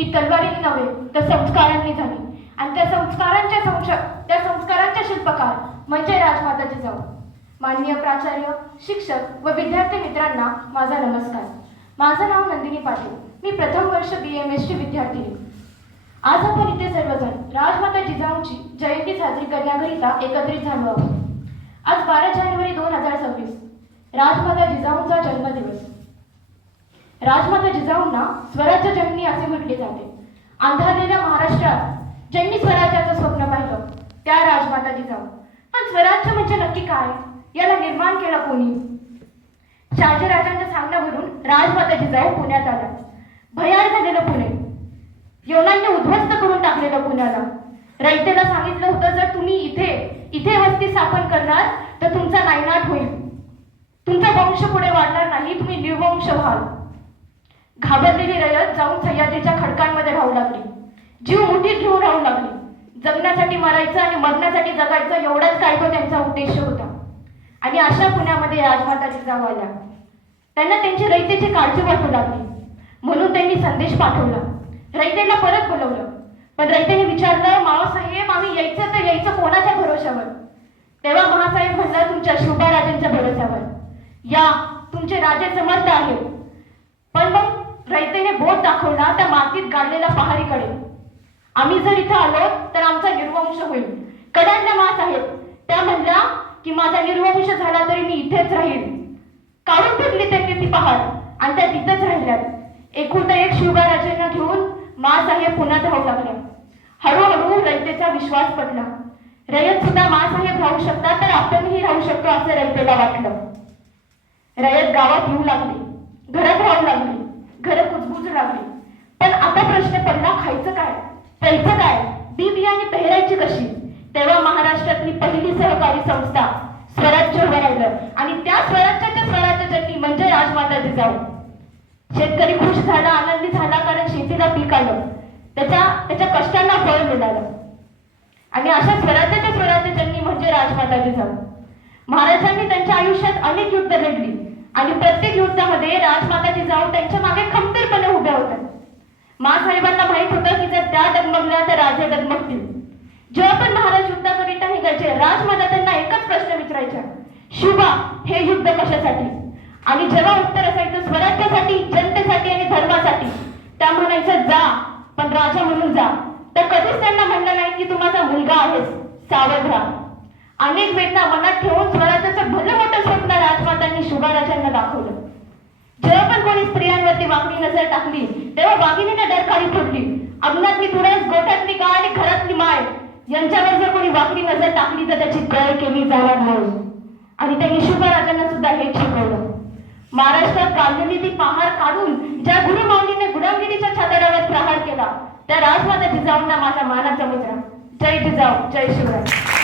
ही तलवारीने नव्हे तर संस्कारांनी झाली, आणि त्या संस्कारांच्या शिल्पकार म्हणजे राजमाता जिजाऊ. माननीय प्राचार्य, शिक्षक व विद्यार्थी मित्रांना माझा नमस्कार. माझं नाव नंदिनी पाटील. मी प्रथम वर्ष BMS ची विद्यार्थिनी. आज आपण इथे सर्वजण राजमाता जिजाऊंची जयंती साजरी करण्याकरिता एकत्रित झालो आहोत. आज 12 जानेवारी 2026 राजमाता जिजाऊंचा जन्मदिवस. राजमाता जिजाऊंना स्वराज्य जननी असे म्हटले जाते. अंधारलेल्या महाराष्ट्रात ज्यांनी स्वराज्याचं स्वप्न पाहिलं त्या राजमाता जिजाऊ. पण स्वराज्य म्हणजे नक्की काय, याला निर्माण केला कोणी? शहाजीराजांच्या सांगण्यावरून राजमाता जिजाऊ पुण्यात आल्या. भयार झालेलं पुणे, यवनांनी उद्ध्वस्त करून टाकलेलं पुण्याला. रयतेला सांगितलं होतं, जर तुम्ही इथे वस्ती स्थापन करणार तर तुमचा नायनाट होईल, तुमचा वंश पुढे वाढणार नाही, तुम्ही निर्वंश व्हाल. घाबरलेली रयत जाऊन सह्याद्रीच्या खडकांमध्ये राहू लागली, जीव मुठीत घेऊन राहू लागली. जगण्यासाठी मरायचं आणि मरण्यासाठी जगायचं एवढाच काय तो त्यांचा उद्देश होता. आणि अशा पुण्यामध्ये राजमाता जिजाऊ आल्या. त्यांना त्यांची रयतेची काळजी वाटू लागली, म्हणून त्यांनी संदेश पाठवला. रयतेला परत बोलवलं, पण रयतेने विचारलं, मावसाहेब आम्ही यायचं तर यायचं कोणाच्या भरोश्यावर? तेव्हा महासाहेब म्हणला, तुमच्या शिवबाराजांच्या भरोश्यावर या, तुमचे राजे समर्थ आहेत. पण मग रयतेने बोट दाखवला त्या मातीत गाडलेल्या पहारीकडे. आम्ही जर इथं आलो तर आमचा निर्वंश होईल. कडांना मास आहेत, त्या म्हणल्या की माझा निर्वंश झाला तरी मी इथेच राहील. काढून फेकली त्यांनी ती पहाड आणि त्या तिथंच राहिल्यात. एकूण एक शिवबाराजांना घेऊन मासाहेब पुण्यात राहू लागल्या. हळूहळू रयतेचा विश्वास पडला. रयत सुद्धा मासाहेब राहू शकतात तर आपणही राहू शकतो असं रयतेला वाटलं. रयत गावात येऊ लागली, घरात राहू लागली, घरं कुजबुजू लागली. पण आता प्रश्न पडला, खायचं काय, प्यायचं काय, बी बियाणे पेरायची कशी? तेव्हा महाराष्ट्रातली पहिली सहकारी संस्था स्वराज्य उभं राहिलं, आणि त्या स्वराज्य जननी म्हणजे राजमाता जिजाऊ. शेतकरी खुश झाला, आनंदी झाला, कारण शेतीला पीक आलं, त्याच्या कष्टांना फळ मिळालं. आणि अशा स्वराज्य जननी म्हणजे राजमाता जिजाऊ. महाराजांनी त्यांच्या आयुष्यात अनेक युद्ध लढली, आणि प्रत्येक युद्धामध्ये राजमाता जिजाऊ त्यांच्या मागे खंबीरपणे उभ्या होत्या. मासाहेबांना माहित होतं की जर त्या डगमगल्या तर राजे डगमगतील. जेव्हा पण महाराज युद्धाकरिता निघायचे, राजमाता त्यांना एकच प्रश्न विचारायच्या, शिवबा हे युद्ध कशासाठी? आणि जेव्हा उत्तर असायचं स्वराज्यासाठी, जनतेसाठी आणि धर्मासाठी, त्या म्हणायचं जा, पण राजा म्हणून जा. तर कधीच त्यांना म्हणलं नाही की तू माझा मुलगा आहेस, सावध राहा. अनेक वेदना मनात ठेवून स्वराज्याचं भलं मोठं स्वप्न राजमातांनी शिवबाराजांना दाखवलं. जेव्हा पण कोणी स्त्रियांवरती वाकडी नजर टाकली तेव्हा वाघिणीने डरकाळी फोडली. अंगणातली तुळस, गोठ्यातली गाय आणि घरातली माय यांच्यावर जर कोणी वाकडी नजर टाकली तर त्याची दर केली जाणार नाही. आणि त्यांनी शिवबाराजांना सुद्धा हेच शिकवलं. महाराष्ट्रात गाजलेली ती पहार काढून ज्या गुरुमाऊलीने गुलामगिरीच्या छाताडावर प्रहार केला त्या राजमाता जिजाऊंना माझा मानाचा मुजरा. जय जिजाऊ, जय शिवराय.